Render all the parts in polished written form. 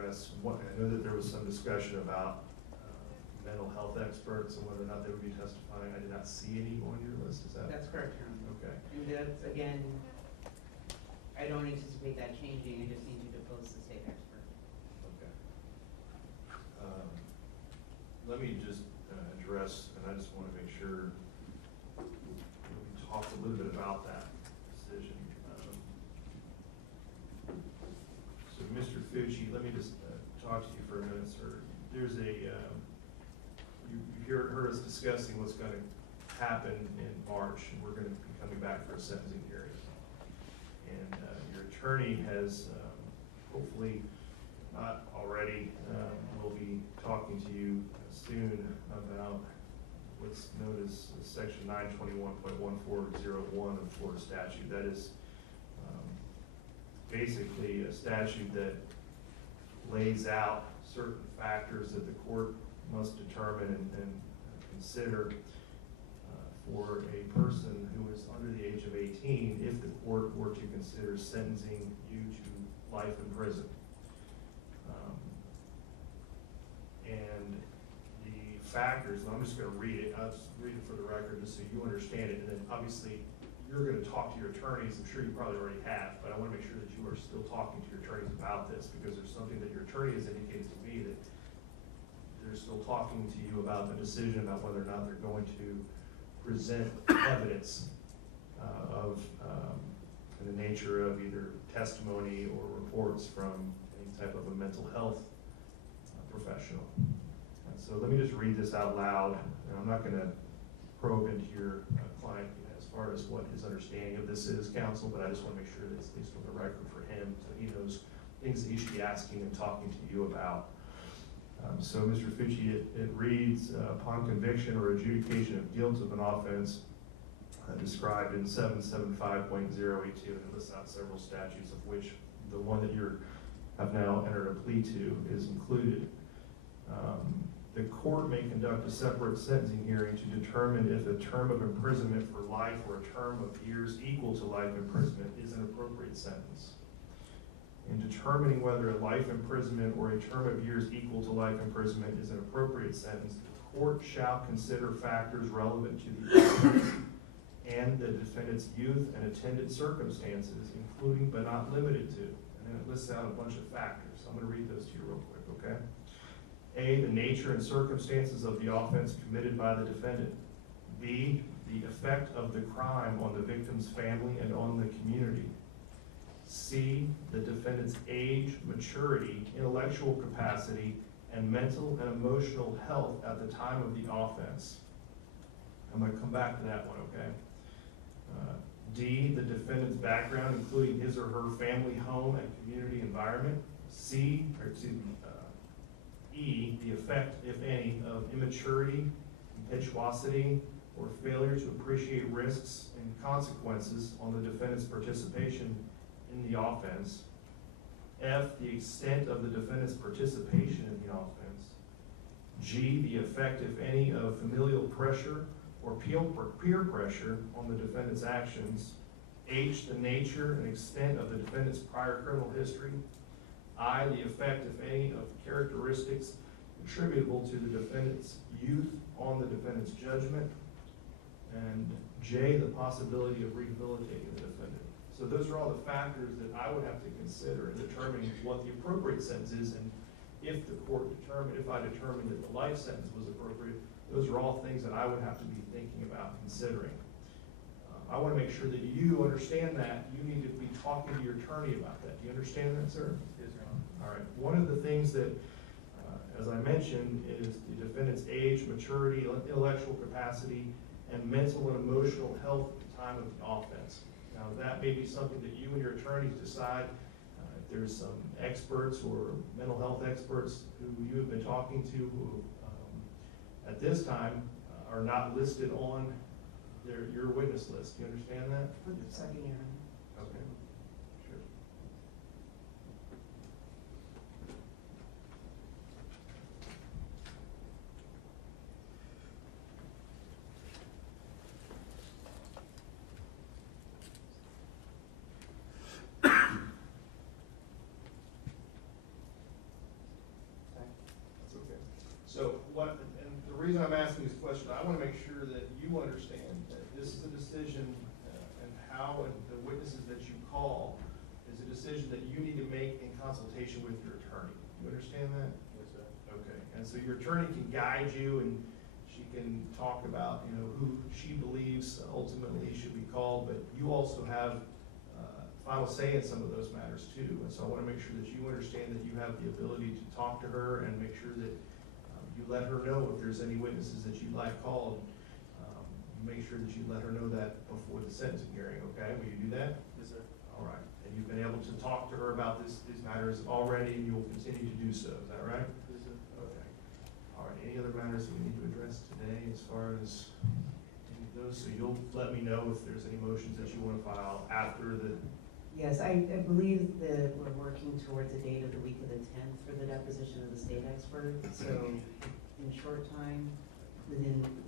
address one. I know that there was some discussion about mental health experts and whether or not they would be testifying. I did not see any on your list. Is that? That's correct, Your Honor. Okay. And that's, again, I don't anticipate that changing. I just need you to post the state expert. Okay. Let me just address, and I just want to make sure we talked a little bit about that decision. So, Mr. Fucci, let me just talk to you for a minute, sir. There's a, you heard us discussing what's going to happen in March, and we're going to be coming back for a sentencing hearing. And your attorney has, hopefully not already, will be talking to you soon about what's known as section 921.1401 of the Florida statute. That is basically a statute that lays out certain factors that the court must determine and consider for a person who is under the age of 18 if the court were to consider sentencing you to life in prison. And the factors, and I'm just going to read it, I'll just read it for the record just so you understand it, and then obviously you're going to talk to your attorneys. I'm sure you probably already have, but I want to make sure that you are still talking to your attorneys about this, because there's something that your attorney has indicated to me that they're still talking to you about the decision about whether or not they're going to present evidence of the nature of either testimony or reports from any type of a mental health professional. So let me just read this out loud, and I'm not going to probe into your client as far as what his understanding of this is, counsel, but I just want to make sure that it's at least on the record for him so he knows things that he should be asking and talking to you about. So, Mr. Fucci, it reads, upon conviction or adjudication of guilt of an offense described in 775.082, and it lists out several statutes, of which the one that you have now entered a plea to is included. The court may conduct a separate sentencing hearing to determine if a term of imprisonment for life or a term of years equal to life imprisonment is an appropriate sentence. In determining whether a life imprisonment or a term of years equal to life imprisonment is an appropriate sentence, the court shall consider factors relevant to the offense and the defendant's youth and attendant circumstances, including but not limited to. And then it lists out a bunch of factors. I'm going to read those to you real quick, okay? A, the nature and circumstances of the offense committed by the defendant. B, the effect of the crime on the victim's family and on the community. C, the defendant's age, maturity, intellectual capacity, and mental and emotional health at the time of the offense. I'm going to come back to that one, okay? D, the defendant's background, including his or her family, home, and community environment. E, the effect, if any, of immaturity, impetuosity, or failure to appreciate risks and consequences on the defendant's participation in the offense. F, the extent of the defendant's participation in the offense. G, the effect, if any, of familial pressure or peer pressure on the defendant's actions. H, the nature and extent of the defendant's prior criminal history. I, the effect, if any, of characteristics attributable to the defendant's youth on the defendant's judgment. And J, the possibility of rehabilitating the defendant. So those are all the factors that I would have to consider in determining what the appropriate sentence is, and if the court determined, if I determined that the life sentence was appropriate, those are all things that I would have to be thinking about considering. I want to make sure that you understand that. You need to be talking to your attorney about that. Do you understand that, sir? Yes, Your All Honor. right. One of the things that, as I mentioned, is the defendant's age, maturity, intellectual capacity, and mental and emotional health at the time of the offense. Now, that may be something that you and your attorneys decide. If there's some experts or mental health experts who you have been talking to who, at this time, are not listed on your witness list. Do you understand that? For the second year. Okay. Sure. question. I want to make sure that you understand that this is a decision, and how the witnesses that you call is a decision that you need to make in consultation with your attorney. You understand that? Yes, sir. Okay, and so your attorney can guide you, and she can talk about, you know, who she believes ultimately should be called, but you also have final say in some of those matters too. And so I want to make sure that you understand that you have the ability to talk to her and make sure that you let her know if there's any witnesses that you'd like called. Make sure that you let her know that before the sentencing hearing, okay? Will you do that? Yes, sir. All right, and you've been able to talk to her about these matters already, and you will continue to do so, is that right? Yes, sir. Okay. All right, any other matters that we need to address today as far as any of those? So you'll let me know if there's any motions that you want to file after the, Yes, I believe that we're working towards a date of the week of the 10th for the deposition of the state expert. So in short time,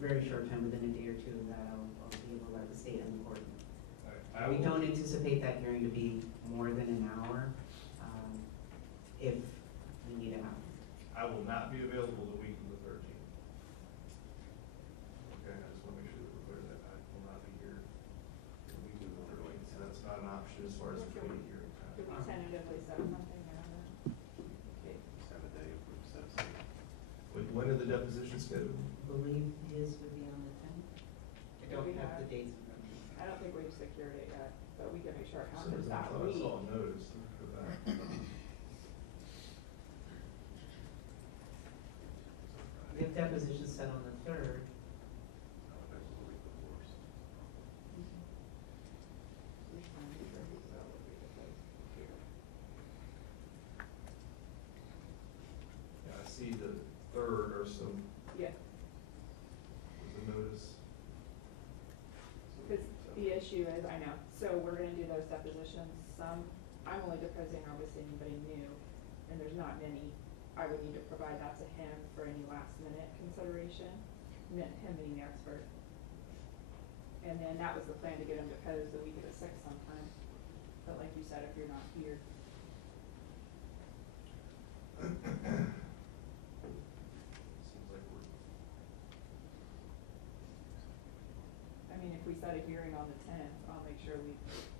very short time, within a day or two of that, I'll be able to let the state and the court know. We don't anticipate that hearing to be more than an hour, if we need to have it. I will not be available the week of the 13th. Okay, I just want to make sure that we're clear that I will not be here the week of the 13th, so that's not an option as far as the committee hearing Could we time. tentatively set something around that? Okay. 7 day approved sentencing. When are the depositions scheduled? I believe his would be on the 10th. I don't We have have- the dates in front of me. I don't think we've secured it yet, but we can make sure it So happens I that thought I week. saw a notice for that. We have depositions set on the 3rd. That was the week before. We just wanna make sure he's available the week of those. Yeah, I see the 3rd or some, Yeah, was the notice. because the issue is, I know, so we're gonna do those depositions, I'm only deposing obviously anybody new, and there's not many. I would need to provide that to him for any last minute consideration, him being the expert. And then that was the plan, to get him deposed the week of the 6th sometime, but like you said, if you're not here. Seems like we're, I mean, if we set a hearing on the 10th, I'll make sure we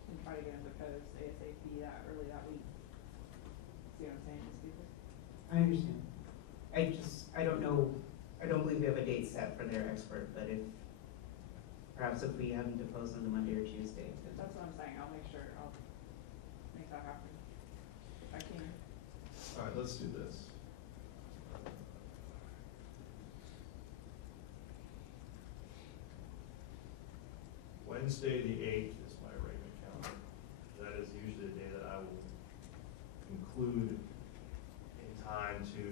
can try to get him deposed ASAP that early that week. See what I'm saying, Ms. Beaver? I understand. I don't know, I don't believe we have a date set for their expert, but perhaps if we haven't deposed on the Monday or Tuesday. then- That's what I'm saying, I'll make sure, I'll make that happen if I can. all right, let's do this. Wednesday, the 8th is my regular calendar. That is usually the day that I will conclude in time to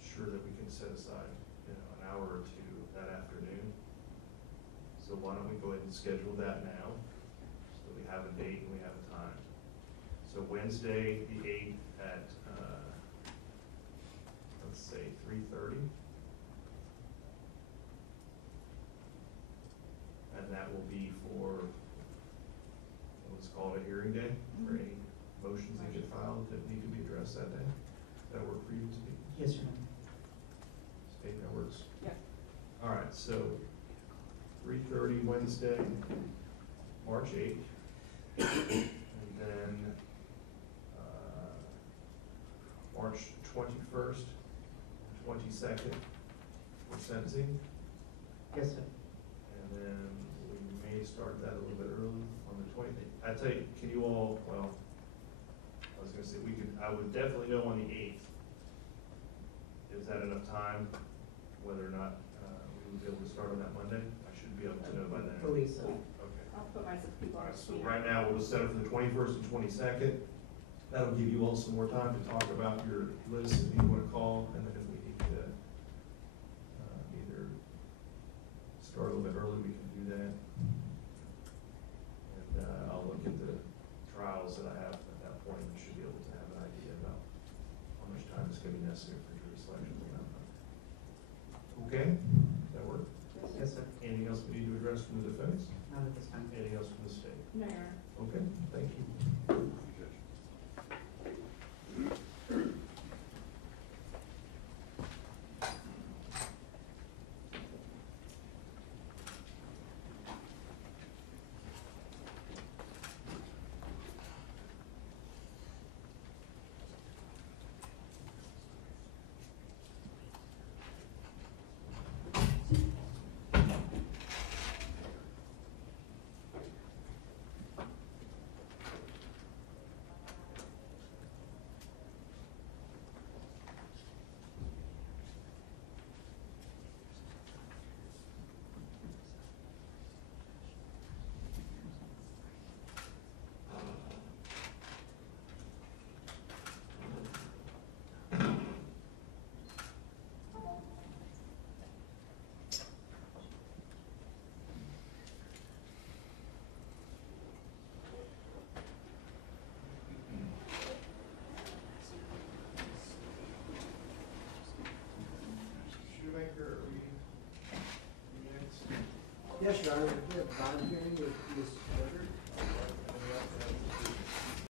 ensure that we can set aside, you know, an hour or two that afternoon. So why don't we go ahead and schedule that now, so that we have a date and we have a time. So Wednesday, the 8th at, let's say 3:30. And that will be for, let's call it a hearing day, for any motions that get filed that need to be addressed that day. That work for you to be, Yes, Your Honor. state that works? Yeah. All right, so 3:30 Wednesday, March 8th. And then, March 21st, 22nd for sentencing. Yes, sir. And then we may start that a little bit early on the 20th. I tell you, can you all, well, I was gonna say, I would definitely know on the 8th. Is that enough time, whether or not, we would be able to start on that Monday? I should be able to know by then. I believe so. Okay. I'll put my people All on right, the so sheet. right now, we'll just set it for the 21st and 22nd. That'll give you all some more time to talk about your list that you wanna call, and then if we need to, either start a little bit early, we can do that. And, I'll look at the trials that I have at that point, and should be able to have an idea about how much time is gonna be necessary for jury selection on that one. Okay, does that work? Yes, sir. Anything else we need to address from the defense? Not at this time. Anything else from the state? No, Your Honor. Okay, thank you. Yes, Your Honor, we have a bond hearing with Ms. Porter.